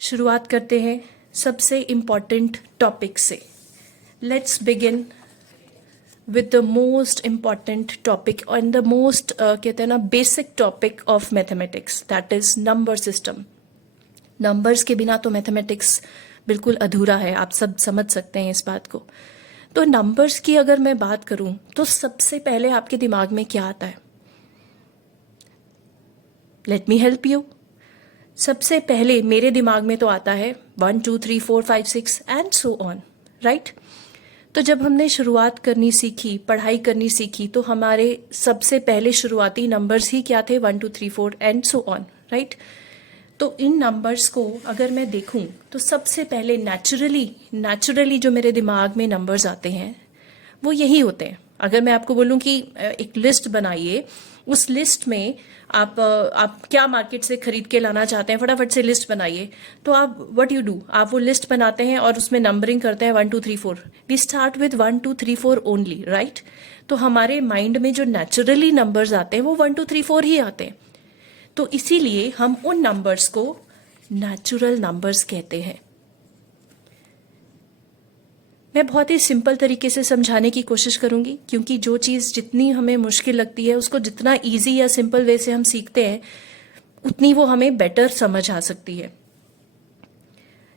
शुरुआत करते हैं सबसे इम्पॉर्टेंट टॉपिक से। Let's begin with the most important topic and the most कहते हैं ना basic topic of mathematics, that is number system. Numbers के बिना तो मैथमेटिक्स बिल्कुल अधूरा है, आप सब समझ सकते हैं इस बात को। तो नंबर्स की अगर मैं बात करूं तो सबसे पहले आपके दिमाग में क्या आता है? Let me help you. सबसे पहले मेरे दिमाग में तो आता है 1 2 3 4 5 6 एंड सो ऑन, राइट। तो जब हमने शुरुआत करनी सीखी, पढ़ाई करनी सीखी, तो हमारे सबसे पहले शुरुआती नंबर्स ही क्या थे? 1 2 3 4 एंड सो ऑन, राइट। तो इन नंबर्स को अगर मैं देखूं तो सबसे पहले नेचुरली जो मेरे दिमाग में नंबर्स आते हैं वो यही होते हैं। अगर मैं आपको बोलूं कि एक लिस्ट बनाइए, उस लिस्ट में आप क्या मार्केट से खरीद के लाना चाहते हैं, फटाफट से लिस्ट बनाइए। तो आप व्हाट यू डू, आप वो लिस्ट बनाते हैं और उसमें नंबरिंग करते हैं 1 2 3 4। We start with 1 2 3 4 only, right. तो हमारे माइंड में जो नेचुरली नंबर्स आते हैं वो 1 2 3 4 ही आते हैं। तो इसीलिए हम उन नंबर्स को नेचुरल नंबर्स कहते हैं। मैं बहुत ही सिंपल तरीके से समझाने की कोशिश करूंगी, क्योंकि जो चीज़ जितनी हमें मुश्किल लगती है उसको जितना इजी या सिंपल वे से हम सीखते हैं उतनी वो हमें बेटर समझ आ सकती है।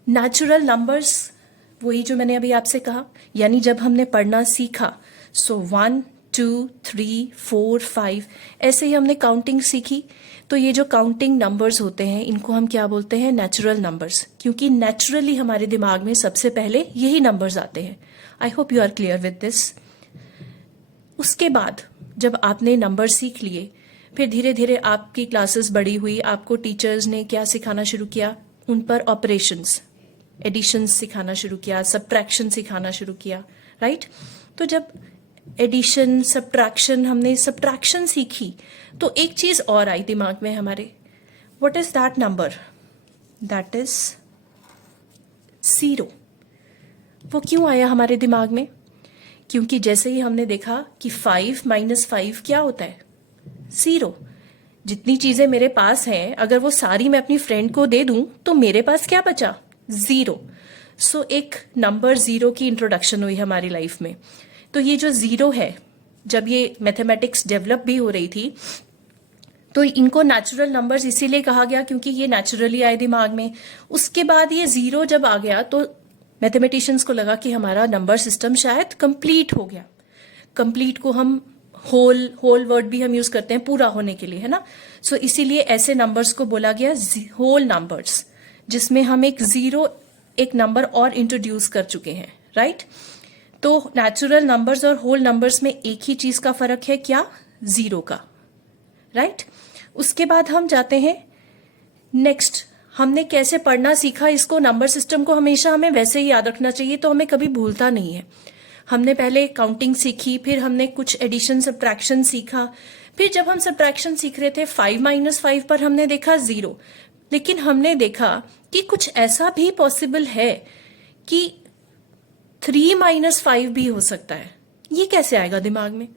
नेचुरल नंबर्स वही जो मैंने अभी आपसे कहा, यानी जब हमने पढ़ना सीखा, सो 1 2 3 4 5 ऐसे ही हमने काउंटिंग सीखी। तो ये जो काउंटिंग नंबर्स होते हैं इनको हम क्या बोलते हैं? नेचुरल नंबर्स, क्योंकि नेचुरली हमारे दिमाग में सबसे पहले यही नंबर्स आते हैं। I hope you are clear with this. उसके बाद जब आपने नंबर सीख लिए, फिर धीरे धीरे आपकी क्लासेस बड़ी हुई, आपको टीचर्स ने क्या सिखाना शुरू किया? उन पर ऑपरेशंस, एडिशन सिखाना शुरू किया, सब्ट्रैक्शन सिखाना शुरू किया, राइट। तो जब एडिशन सब्ट्रैक्शन हमने सब्ट्रैक्शन सीखी तो एक चीज और आई दिमाग में हमारे। What is that number? That is 0। वो क्यों आया हमारे दिमाग में? क्योंकि जैसे ही हमने देखा कि 5 - 5 क्या होता है? 0। जितनी चीजें मेरे पास हैं अगर वो सारी मैं अपनी फ्रेंड को दे दूं तो मेरे पास क्या बचा? 0। सो एक नंबर 0 की इंट्रोडक्शन हुई हमारी लाइफ में। तो ये जो 0 है, जब ये मैथमेटिक्स डेवलप भी हो रही थी तो इनको नेचुरल नंबर्स इसीलिए कहा गया क्योंकि ये नेचुरली आए दिमाग में। उसके बाद ये 0 जब आ गया तो मैथमेटिशियंस को लगा कि हमारा नंबर सिस्टम शायद कंप्लीट हो गया। कंप्लीट को हम होल वर्ड भी हम यूज करते हैं पूरा होने के लिए, है ना। सो इसीलिए ऐसे नंबर्स को बोला गया होल नंबर्स, जिसमें हम एक 0 एक नंबर और इंट्रोड्यूस कर चुके हैं, राइट। तो नेचुरल नंबर्स और होल नंबर्स में एक ही चीज का फर्क है, क्या? 0 का, राइट। उसके बाद हम जाते हैं नेक्स्ट, हमने कैसे पढ़ना सीखा इसको। नंबर सिस्टम को हमेशा हमें वैसे ही याद रखना चाहिए, तो हमें कभी भूलता नहीं है। हमने पहले काउंटिंग सीखी, फिर हमने कुछ एडिशन सब्ट्रैक्शन सीखा, फिर जब हम सब्ट्रैक्शन सीख रहे थे 5 - 5 पर हमने देखा 0। लेकिन हमने देखा कि कुछ ऐसा भी पॉसिबल है कि 3 - 5 भी हो सकता है। ये कैसे आएगा दिमाग में?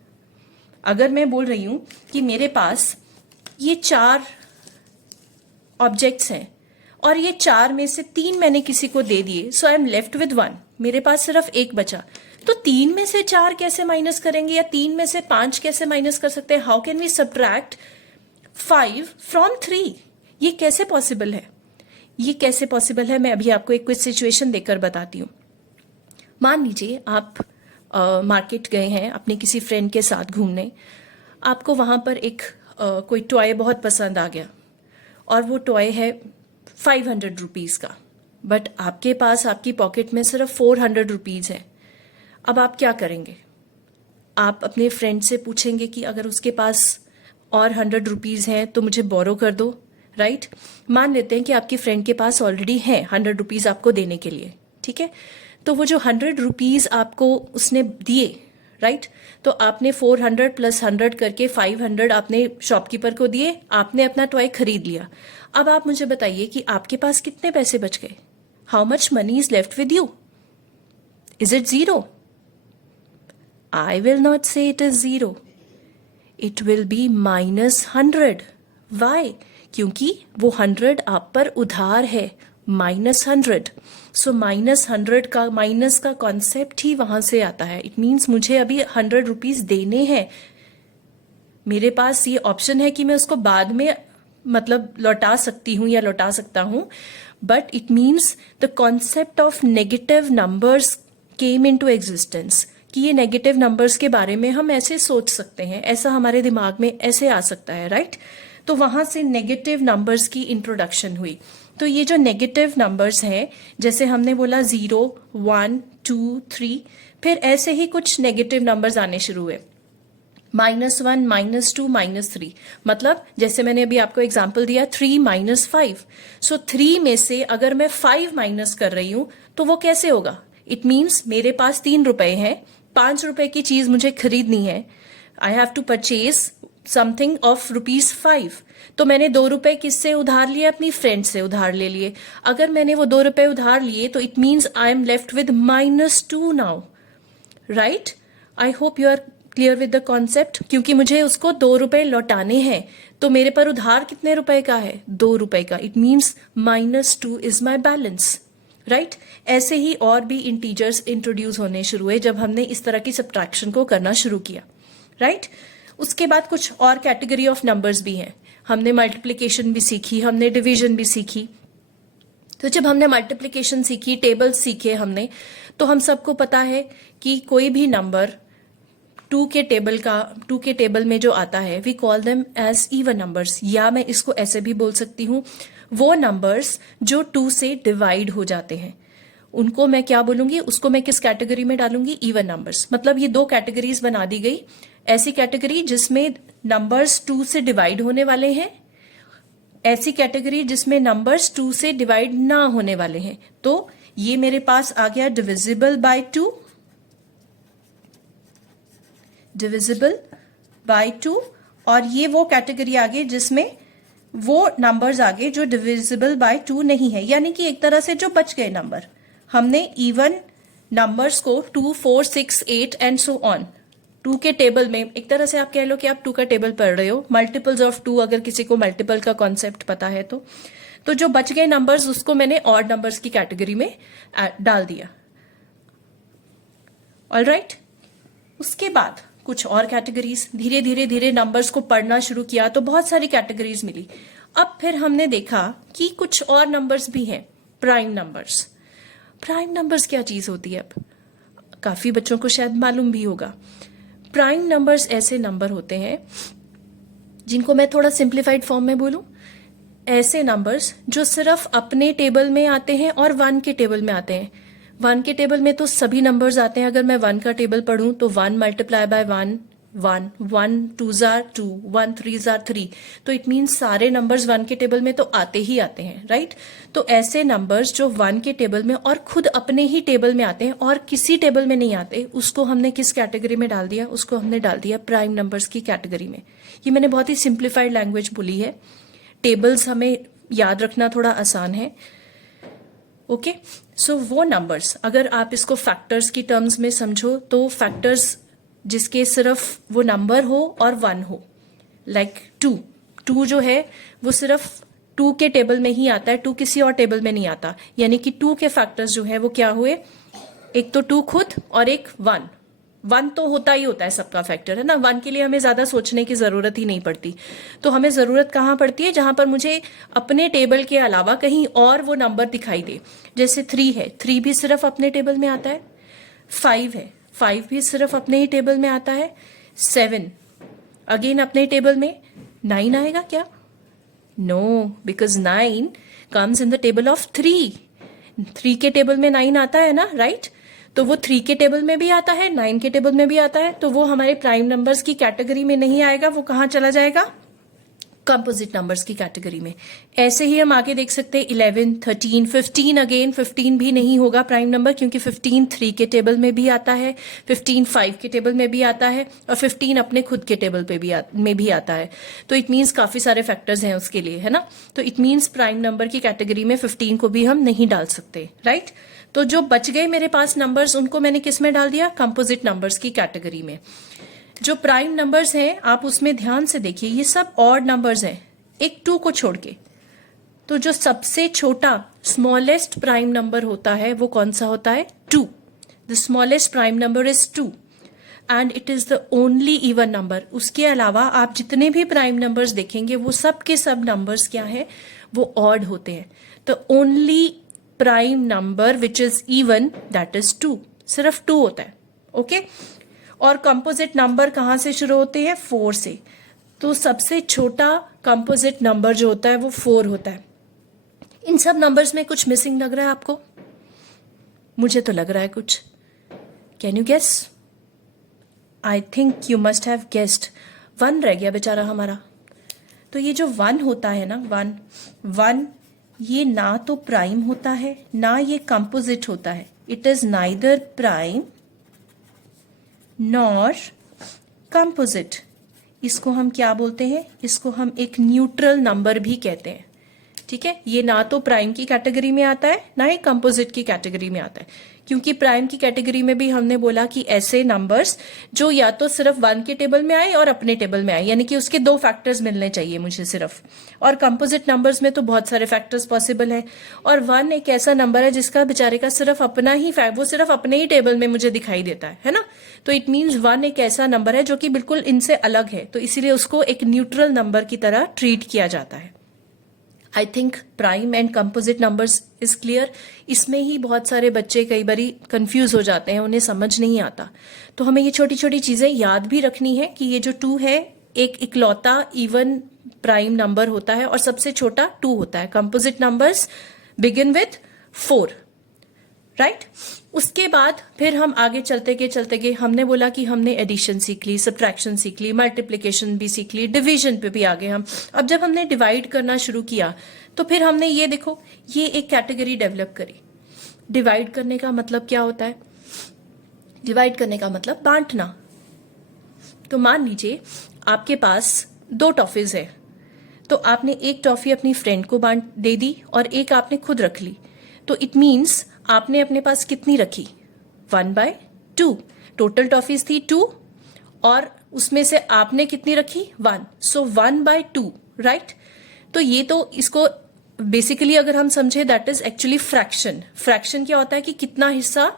अगर मैं बोल रही हूं कि मेरे पास ये 4 ऑब्जेक्ट्स हैं और ये 4 में से 3 मैंने किसी को दे दिए, सो आई एम लेफ्ट विद 1, मेरे पास सिर्फ 1 बचा। तो 3 में से 4 कैसे माइनस करेंगे, या 3 में से 5 कैसे माइनस कर सकते हैं? How can we subtract 5 from 3? ये कैसे पॉसिबल है? ये कैसे पॉसिबल है मैं अभी आपको एक कुछ सिचुएशन देकर बताती हूँ। मान लीजिए आप मार्केट गए हैं अपने किसी फ्रेंड के साथ घूमने, आपको वहां पर एक कोई टॉय बहुत पसंद आ गया और वो टॉय है 500 रुपीज का, बट आपके पास आपकी पॉकेट में सिर्फ 400 रुपीज है। अब आप क्या करेंगे? आप अपने फ्रेंड से पूछेंगे कि अगर उसके पास और 100 रुपीज हैं तो मुझे बोरो कर दो, राइट। मान लेते हैं कि आपकी फ्रेंड के पास ऑलरेडी है 100 रुपीज आपको देने के लिए, ठीक है। तो वो जो 100 रुपीज आपको उसने दिए, राइट, तो आपने 400 + 100 करके 500 आपने शॉपकीपर को दिए, आपने अपना टॉय खरीद लिया। अब आप मुझे बताइए कि आपके पास कितने पैसे बच गए? How much money is left with you? Is it 0? I will not say it is 0, it will be -100। Why? क्योंकि वो 100 आप पर उधार है, -100। सो -100 का माइनस का कॉन्सेप्ट ही वहां से आता है। इट मीन्स मुझे अभी 100 रुपीज देने हैं। मेरे पास ये ऑप्शन है कि मैं उसको बाद में मतलब लौटा सकती हूँ या लौटा सकता हूँ, but it means the concept of negative numbers came into existence, कि ये नेगेटिव नंबर्स के बारे में हम ऐसे सोच सकते हैं, ऐसा हमारे दिमाग में ऐसे आ सकता है, राइट। तो वहां से नेगेटिव नंबर्स की इंट्रोडक्शन हुई। तो ये जो नेगेटिव नंबर्स हैं, जैसे हमने बोला 0, 1, 2, 3, फिर ऐसे ही कुछ नेगेटिव नंबर्स आने शुरू हुए, -1, -2, -3। मतलब जैसे मैंने अभी आपको एग्जाम्पल दिया 3 - 5। सो 3 में से अगर मैं 5 माइनस कर रही हूं तो वो कैसे होगा? इट मीन्स मेरे पास 3 रुपए हैं, 5 रुपए की चीज मुझे खरीदनी है। I have to purchase something of ₹5। तो मैंने 2 रुपए किससे उधार लिए? अपनी फ्रेंड से उधार ले लिए। अगर मैंने वो 2 रुपए उधार लिए तो it means I am left with -2 now, right. I hope you are clear with the concept, क्योंकि मुझे उसको 2 रुपए लौटाने हैं। तो मेरे पर उधार कितने रुपए का है? 2 रुपए का। It means -2 is my balance, right. ऐसे ही और भी इंटीजर्स इंट्रोड्यूस होने शुरू हुए जब हमने इस तरह की सब्ट्रैक्शन को करना शुरू किया, राइट। उसके बाद कुछ और कैटेगरी ऑफ नंबर्स भी हैं। हमने मल्टीप्लिकेशन भी सीखी, हमने डिवीजन भी सीखी। तो जब हमने मल्टीप्लिकेशन सीखी, टेबल्स सीखे हमने, तो हम सबको पता है कि कोई भी नंबर 2 के टेबल में जो आता है, we call them as even numbers, या मैं इसको ऐसे भी बोल सकती हूँ, वो नंबर्स जो 2 से डिवाइड हो जाते हैं उनको मैं क्या बोलूंगी? उसको मैं किस कैटेगरी में डालूंगी? Even numbers. मतलब ये 2 कैटेगरीज बना दी गई। ऐसी कैटेगरी जिसमें नंबर्स 2 से डिवाइड होने वाले हैं, ऐसी कैटेगरी जिसमें नंबर्स 2 से डिवाइड ना होने वाले हैं। तो ये मेरे पास आ गया डिविजिबल बाय 2, डिविजिबल बाय 2, और ये वो कैटेगरी आ गई जिसमें वो नंबर्स आ गए जो डिविजिबल बाय 2 नहीं है, यानी कि एक तरह से जो बच गए नंबर। हमने इवन नंबर्स को 2, 4, 6, 8 एंड सो ऑन 2 के टेबल में, एक तरह से आप कह लो कि आप 2 का टेबल पढ़ रहे हो, मल्टीपल्स ऑफ 2, अगर किसी को मल्टीपल का कॉन्सेप्ट पता है तो जो बच गए नंबर्स उसको मैंने ऑड नंबर्स की कैटेगरी में डाल दिया। All right. उसके बाद कुछ और कैटेगरीज, धीरे धीरे नंबर्स को पढ़ना शुरू किया तो बहुत सारी कैटेगरीज मिली। अब फिर हमने देखा कि कुछ और नंबर्स भी हैं, प्राइम नंबर्स। प्राइम नंबर्स क्या चीज होती है? अब काफी बच्चों को शायद मालूम भी होगा। प्राइम नंबर्स ऐसे नंबर होते हैं जिनको मैं थोड़ा सिंप्लीफाइड फॉर्म में बोलूं, ऐसे नंबर्स जो सिर्फ अपने टेबल में आते हैं और 1 के टेबल में आते हैं। 1 के टेबल में तो सभी नंबर्स आते हैं। अगर मैं 1 का टेबल पढ़ूं तो 1 multiply by 1, 1, 1 2s are 2, 1 3s are 3। तो इट मीन्स सारे नंबर्स 1 के टेबल में तो आते ही आते हैं, राइट। तो ऐसे नंबर्स जो 1 के टेबल में और खुद अपने ही टेबल में आते हैं और किसी टेबल में नहीं आते, उसको हमने किस कैटेगरी में डाल दिया? उसको हमने डाल दिया प्राइम नंबर्स की कैटेगरी में। ये मैंने बहुत ही सिंप्लीफाइड लैंग्वेज बोली है, टेबल्स हमें याद रखना थोड़ा आसान है। ओके, सो वो नंबर्स, अगर आप इसको फैक्टर्स की टर्म्स में समझो तो फैक्टर्स जिसके सिर्फ वो नंबर हो और 1 हो, लाइक 2 जो है वो सिर्फ 2 के टेबल में ही आता है, 2 किसी और टेबल में नहीं आता। यानी कि 2 के फैक्टर्स जो है वो क्या हुए? एक तो 2 खुद और एक 1। 1 तो होता ही होता है, सबका फैक्टर है ना। 1 के लिए हमें ज्यादा सोचने की जरूरत ही नहीं पड़ती। तो हमें जरूरत कहाँ पड़ती है? जहां पर मुझे अपने टेबल के अलावा कहीं और वो नंबर दिखाई दे। जैसे 3 है, 3 भी सिर्फ अपने टेबल में आता है। 5 है, 5 भी सिर्फ अपने ही टेबल में आता है। 7 अगेन अपने टेबल में। 9 आएगा क्या? No, because 9 comes in the table of 3। 3 के टेबल में 9 आता है ना, राइट। तो वो 3 के टेबल में भी आता है, 9 के टेबल में भी आता है, तो वो हमारे प्राइम नंबर्स की कैटेगरी में नहीं आएगा। वो कहाँ चला जाएगा? कंपोजिट नंबर्स की कैटेगरी में। ऐसे ही हम आगे देख सकते हैं 11, 13, 15। अगेन 15 भी नहीं होगा प्राइम नंबर, क्योंकि 15 3 के टेबल में भी आता है, 15 5 के टेबल में भी आता है, और 15 अपने खुद के टेबल पे भी आता है। तो इट मीन्स काफी सारे फैक्टर्स हैं उसके लिए, है ना। तो इट मीन्स प्राइम नंबर की कैटेगरी में 15 को भी हम नहीं डाल सकते, राइट। तो जो बच गए मेरे पास नंबर्स, उनको मैंने किस में डाल दिया? कंपोजिट नंबर्स की कैटेगरी में। जो प्राइम नंबर्स हैं आप उसमें ध्यान से देखिए, ये सब ऑड नंबर्स हैं, एक 2 को छोड़ के। तो जो सबसे छोटा स्मॉलेस्ट प्राइम नंबर होता है वो कौन सा होता है? 2. The smallest prime number is 2 and it is the only even number. उसके अलावा आप जितने भी प्राइम नंबर्स देखेंगे वो सब के सब नंबर्स क्या है? वो ऑड होते हैं. The only prime number which is even that is 2. सिर्फ 2 होता है. ओके और कंपोजिट नंबर कहाँ से शुरू होते हैं? 4 से. तो सबसे छोटा कंपोजिट नंबर जो होता है वो 4 होता है. इन सब नंबर्स में कुछ मिसिंग लग रहा है आपको? मुझे तो लग रहा है कुछ. Can you guess? I think you must have guessed. 1 रह गया बेचारा हमारा. तो ये जो 1 होता है ना, 1 ये ना तो प्राइम होता है ना ये कंपोजिट होता है. It is neither prime nor composite. इसको हम क्या बोलते हैं? इसको हम एक न्यूट्रल नंबर भी कहते हैं. ठीक है, ये ना तो प्राइम की कैटेगरी में आता है ना ही कंपोजिट की कैटेगरी में आता है. क्योंकि प्राइम की कैटेगरी में भी हमने बोला कि ऐसे नंबर्स जो या तो सिर्फ 1 के टेबल में आए और अपने टेबल में आए, यानी कि उसके 2 फैक्टर्स मिलने चाहिए मुझे सिर्फ. और कंपोजिट नंबर्स में तो बहुत सारे फैक्टर्स पॉसिबल है. और 1 एक ऐसा नंबर है जिसका बेचारे का सिर्फ अपना ही वो सिर्फ अपने ही टेबल में मुझे दिखाई देता है ना. तो इट मीन्स 1 एक ऐसा नंबर है जो कि बिल्कुल इनसे अलग है. तो इसीलिए उसको एक न्यूट्रल नंबर की तरह ट्रीट किया जाता है. I think prime and composite numbers is clear. इसमें ही बहुत सारे बच्चे कई बारी कंफ्यूज हो जाते हैं, उन्हें समझ नहीं आता. तो हमें ये छोटी छोटी चीजें याद भी रखनी है कि ये जो 2 है एक इकलौता इवन प्राइम नंबर होता है और सबसे छोटा 2 होता है. Composite numbers begin with 4. Right. उसके बाद फिर हम आगे चलते गए हमने बोला कि हमने एडिशन सीख ली, सब्ट्रैक्शन सीख ली, मल्टीप्लिकेशन भी सीख ली, डिवीजन पे भी आ गए हम. अब जब हमने डिवाइड करना शुरू किया तो फिर हमने ये देखो ये एक कैटेगरी डेवलप करी. डिवाइड करने का मतलब क्या होता है? डिवाइड करने का मतलब बांटना. तो मान लीजिए आपके पास 2 टॉफीज है, तो आपने एक टॉफी अपनी फ्रेंड को बांट दे दी और एक आपने खुद रख ली. तो इट मीन्स आपने अपने पास कितनी रखी? 1/2. टोटल टॉफीज थी 2 और उसमें से आपने कितनी रखी? 1. सो 1/2. राइट. तो ये तो इसको बेसिकली अगर हम समझे that is actually fraction. Fraction क्या होता है कि कितना हिस्सा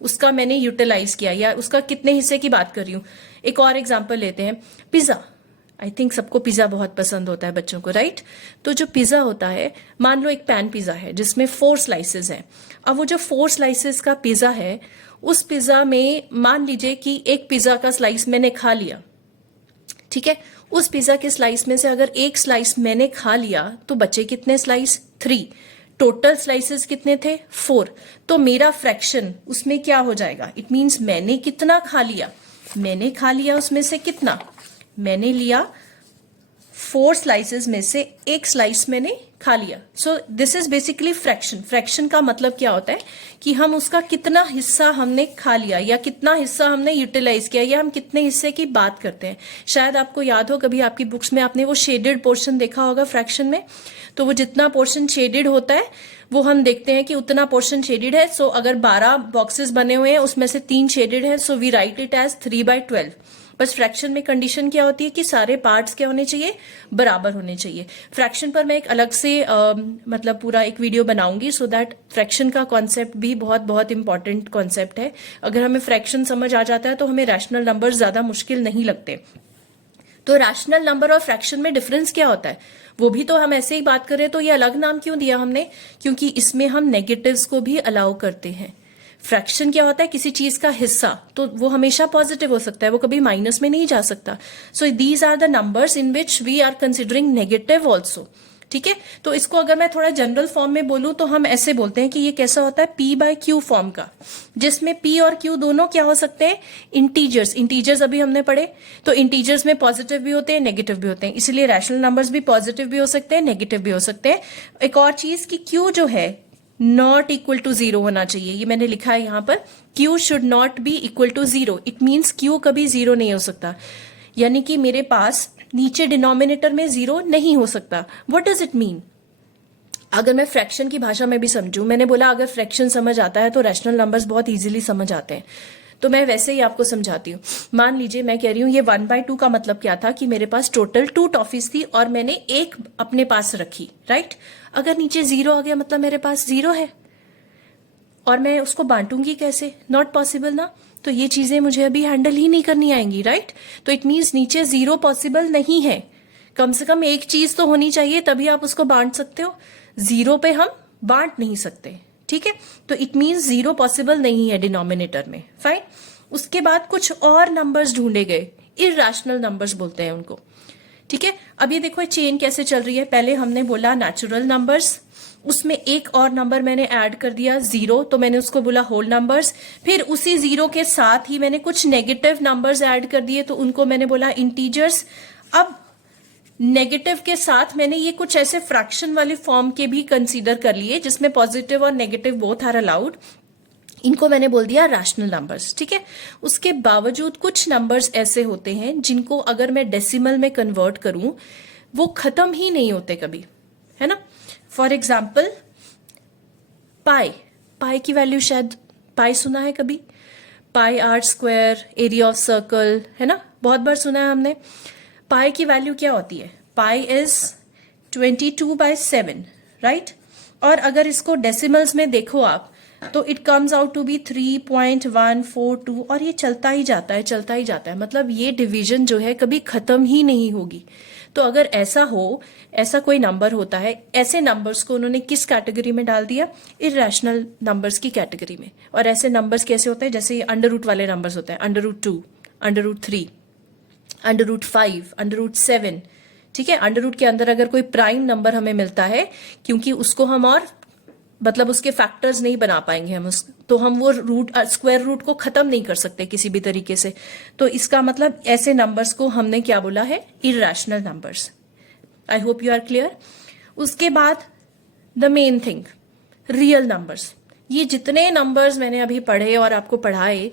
उसका मैंने यूटिलाइज किया या उसका कितने हिस्से की बात कर रही हूं. एक और एग्जाम्पल लेते हैं. पिज्जा. आई थिंक सबको पिज्जा बहुत पसंद होता है बच्चों को. राइट. तो जो पिज्जा होता है, मान लो एक पैन पिज्जा है जिसमें 4 स्लाइसेस हैं. अब वो जो 4 स्लाइसेस का पिज्जा है उस पिज्जा में मान लीजिए कि एक पिज्जा का स्लाइस मैंने खा लिया. ठीक है. उस पिज्जा के स्लाइस में से अगर एक स्लाइस मैंने खा लिया तो बचे कितने स्लाइस? 3. टोटल स्लाइसेस कितने थे? 4. तो मेरा फ्रैक्शन उसमें क्या हो जाएगा? इट मीन्स मैंने कितना खा लिया? मैंने खा लिया उसमें से कितना? मैंने लिया 4 स्लाइसेस में से एक स्लाइस मैंने खा लिया. So this is basically fraction. Fraction का मतलब क्या होता है कि हम उसका कितना हिस्सा हमने खा लिया या कितना हिस्सा हमने यूटिलाइज किया या हम कितने हिस्से की बात करते हैं. शायद आपको याद हो कभी आपकी बुक्स में आपने वो शेडेड पोर्शन देखा होगा फ्रैक्शन में. तो वो जितना पोर्शन शेडेड होता है वो हम देखते हैं कि उतना पोर्शन शेडेड है. सो अगर 12 बॉक्सेस बने हुए हैं उसमें से 3 शेडेड है, so we write it as 3/12. बस फ्रैक्शन में कंडीशन क्या होती है कि सारे पार्ट्स क्या होने चाहिए? बराबर होने चाहिए. फ्रैक्शन पर मैं एक अलग से मतलब पूरा एक वीडियो बनाऊंगी सो दैट फ्रैक्शन का कॉन्सेप्ट भी बहुत बहुत इंपॉर्टेंट कॉन्सेप्ट है. अगर हमें फ्रैक्शन समझ आ जाता है तो हमें रैशनल नंबर ज्यादा मुश्किल नहीं लगते. तो रैशनल नंबर और फ्रैक्शन में डिफरेंस क्या होता है वो भी तो हम ऐसे ही बात करें. तो ये अलग नाम क्यों दिया हमने? क्योंकि इसमें हम नेगेटिव्स को भी अलाउ करते हैं. फ्रैक्शन क्या होता है? किसी चीज का हिस्सा, तो वो हमेशा पॉजिटिव हो सकता है, वो कभी माइनस में नहीं जा सकता. So these are the numbers in which we are considering negative also. ठीक है. तो इसको अगर मैं थोड़ा जनरल फॉर्म में बोलूं तो हम ऐसे बोलते हैं कि ये कैसा होता है? P/Q फॉर्म का, जिसमें P और Q दोनों क्या हो सकते हैं? इंटीजर्स. इंटीजर्स अभी हमने पढ़े. तो इंटीजर्स में पॉजिटिव भी होते हैं, नेगेटिव भी होते हैं. इसलिए रैशनल नंबर्स भी पॉजिटिव भी हो सकते हैं, नेगेटिव भी हो सकते हैं. एक और चीज कि Q जो है नॉट इक्वल टू 0 होना चाहिए. ये मैंने लिखा है यहां पर. Q should not be equal to 0. It means Q कभी 0 नहीं हो सकता. यानी कि मेरे पास नीचे डिनोमिनेटर में 0 नहीं हो सकता. What does it mean? अगर मैं फ्रैक्शन की भाषा में भी समझूं, मैंने बोला अगर फ्रैक्शन समझ आता है तो रैशनल नंबर्स बहुत इजीली समझ आते हैं. तो मैं वैसे ही आपको समझाती हूँ। मान लीजिए मैं कह रही हूँ ये 1/2 का मतलब क्या था कि मेरे पास टोटल 2 टॉफीज थी और मैंने एक अपने पास रखी, राइट। अगर नीचे 0 आ गया मतलब मेरे पास 0 है और मैं उसको बांटूंगी कैसे, नॉट पॉसिबल ना। तो ये चीजें मुझे अभी हैंडल ही नहीं करनी आएंगी, राइट। तो इट मीन्स नीचे 0 पॉसिबल नहीं है, कम से कम एक चीज तो होनी चाहिए तभी आप उसको बांट सकते हो। 0 पे हम बांट नहीं सकते, ठीक है। तो इट मीन्स 0 पॉसिबल नहीं है डिनोमिनेटर में, फाइन। उसके बाद कुछ और नंबर्स ढूंढे गए, इरैशनल नंबर्स बोलते हैं उनको, ठीक है। अब ये देखो चेन कैसे चल रही है। पहले हमने बोला नेचुरल नंबर्स, उसमें एक और नंबर मैंने ऐड कर दिया 0, तो मैंने उसको बोला होल नंबर्स। फिर उसी 0 के साथ ही मैंने कुछ नेगेटिव नंबर्स ऐड कर दिए, तो उनको मैंने बोला इंटीजर्स। अब नेगेटिव के साथ मैंने ये कुछ ऐसे फ्रैक्शन वाले फॉर्म के भी कंसीडर कर लिए जिसमें पॉजिटिव और नेगेटिव बोथ आर अलाउड, इनको मैंने बोल दिया रैशनल नंबर्स, ठीक है। उसके बावजूद कुछ नंबर्स ऐसे होते हैं जिनको अगर मैं डेसिमल में कन्वर्ट करूं वो खत्म ही नहीं होते कभी, है ना। फॉर एग्जाम्पल पाई की वैल्यू, शायद पाई सुना है कभी, पाई r², एरिया ऑफ सर्कल, है ना, बहुत बार सुना है हमने। पाई की वैल्यू क्या होती है, पाई इज 22/7, राइट। और अगर इसको डेसिमल्स में देखो आप तो it comes out to be 3.142, और ये चलता ही जाता है, चलता ही जाता है। मतलब ये डिवीजन जो है कभी खत्म ही नहीं होगी। तो अगर ऐसा हो, ऐसा कोई नंबर होता है, ऐसे नंबर्स को उन्होंने किस कैटेगरी में डाल दिया, इरैशनल नंबर्स की कैटेगरी में। और ऐसे नंबर्स कैसे होते हैं, जैसे अंडर रूट वाले नंबर्स होते हैं, √2, √3, √5, √7, ठीक है। अंडर रूट के अंदर अगर कोई प्राइम नंबर हमें मिलता है, क्योंकि उसको हम और मतलब उसके फैक्टर्स नहीं बना पाएंगे हम तो हम वो स्क्वायर रूट को खत्म नहीं कर सकते किसी भी तरीके से। तो इसका मतलब ऐसे नंबर्स को हमने क्या बोला है, irrational numbers. I hope you are clear. उसके बाद the main thing, real numbers. ये जितने नंबर्स मैंने अभी पढ़े और आपको पढ़ाए,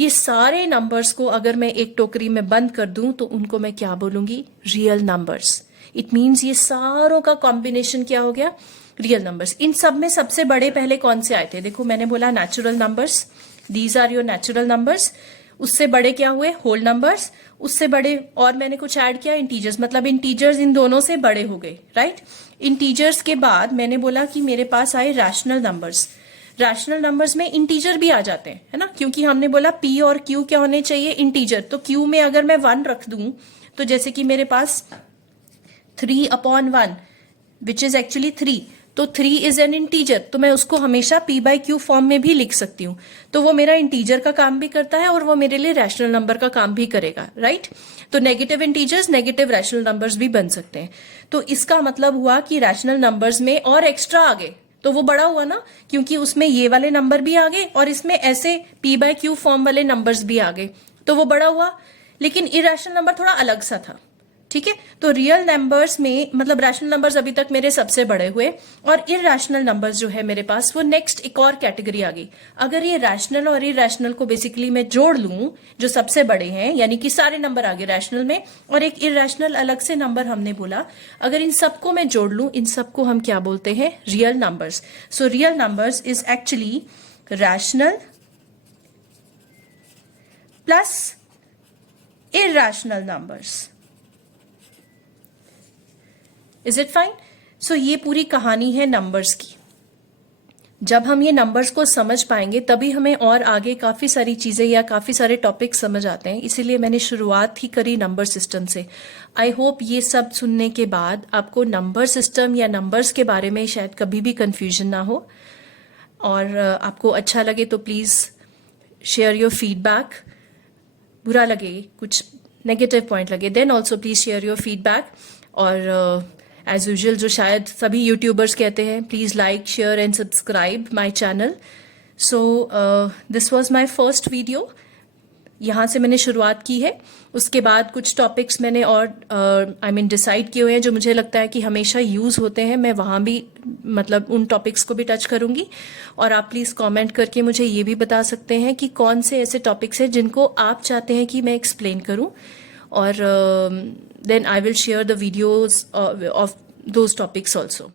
ये सारे नंबर्स को अगर मैं एक टोकरी में बंद कर दूं तो उनको मैं क्या बोलूंगी, रियल नंबर्स। इट मीन्स ये सारों का कॉम्बिनेशन क्या हो गया, रियल नंबर्स। इन सब में सबसे बड़े पहले कौन से आए थे, देखो मैंने बोला natural numbers, these are your natural numbers. उससे बड़े क्या हुए, होल नंबर्स। उससे बड़े और मैंने कुछ ऐड किया, इंटीजर्स, मतलब इंटीजर्स इन दोनों से बड़े हो गए, राइट। इंटीजर्स के बाद मैंने बोला कि मेरे पास आए रैशनल नंबर्स। रैशनल नंबर्स में इंटीजर भी आ जाते हैं, है ना, क्योंकि हमने बोला P और Q क्या होने चाहिए, इंटीजर। तो Q में अगर मैं 1 रख दूं तो जैसे कि मेरे पास 3/1 विच इज एक्चुअली 3, तो 3 इज एन इंटीजर, तो मैं उसको हमेशा P/Q फॉर्म में भी लिख सकती हूँ। तो वो मेरा इंटीजर का काम भी करता है और वो मेरे लिए रैशनल नंबर का काम भी करेगा, राइट। तो negative integers negative rational numbers भी बन सकते हैं। तो इसका मतलब हुआ कि रैशनल नंबर्स में और एक्स्ट्रा आ गए, तो वो बड़ा हुआ ना, क्योंकि उसमें ये वाले नंबर भी आ गए और इसमें ऐसे P/Q फॉर्म वाले नंबर्स भी आ गए, तो वो बड़ा हुआ। लेकिन इरैशनल नंबर थोड़ा अलग सा था, ठीक है। तो रियल नंबर्स में मतलब रैशनल नंबर्स अभी तक मेरे सबसे बड़े हुए, और इरैशनल नंबर्स जो है मेरे पास वो नेक्स्ट एक और कैटेगरी आ गई। अगर ये रैशनल और इरैशनल को बेसिकली मैं जोड़ लूं, जो सबसे बड़े हैं, यानी कि सारे नंबर आ गए रैशनल में, और एक इरैशनल अलग से नंबर हमने बोला, अगर इन सबको मैं जोड़ लूं, इन सबको हम क्या बोलते हैं, real numbers. So real numbers is actually rational plus irrational numbers. Is it fine. So ये पूरी कहानी है नंबर्स की। जब हम ये नंबर्स को समझ पाएंगे तभी हमें और आगे काफी सारी चीजें या काफी सारे टॉपिक समझ आते हैं। इसीलिए मैंने शुरुआत ही करी नंबर सिस्टम से। आई होप ये सब सुनने के बाद आपको नंबर सिस्टम या नंबर्स के बारे में शायद कभी भी कंफ्यूजन ना हो, और आपको अच्छा लगे तो प्लीज शेयर योर फीडबैक। बुरा लगे, कुछ नेगेटिव पॉइंट लगे, then also please share your feedback. और एज यूजुअल जो शायद सभी यूट्यूबर्स कहते हैं, please like, share and subscribe my channel. So this was my first video, यहाँ से मैंने शुरुआत की है। उसके बाद कुछ टॉपिक्स मैंने और डिसाइड किए हुए हैं जो मुझे लगता है कि हमेशा यूज होते हैं, मैं वहाँ भी मतलब उन टॉपिक्स को भी टच करूंगी। और आप प्लीज कमेंट करके मुझे ये भी बता सकते हैं कि कौन से ऐसे टॉपिक्स हैं जिनको आप चाहते हैं कि मैं एक्सप्लेन करूं, और then I will share the videos of those topics also.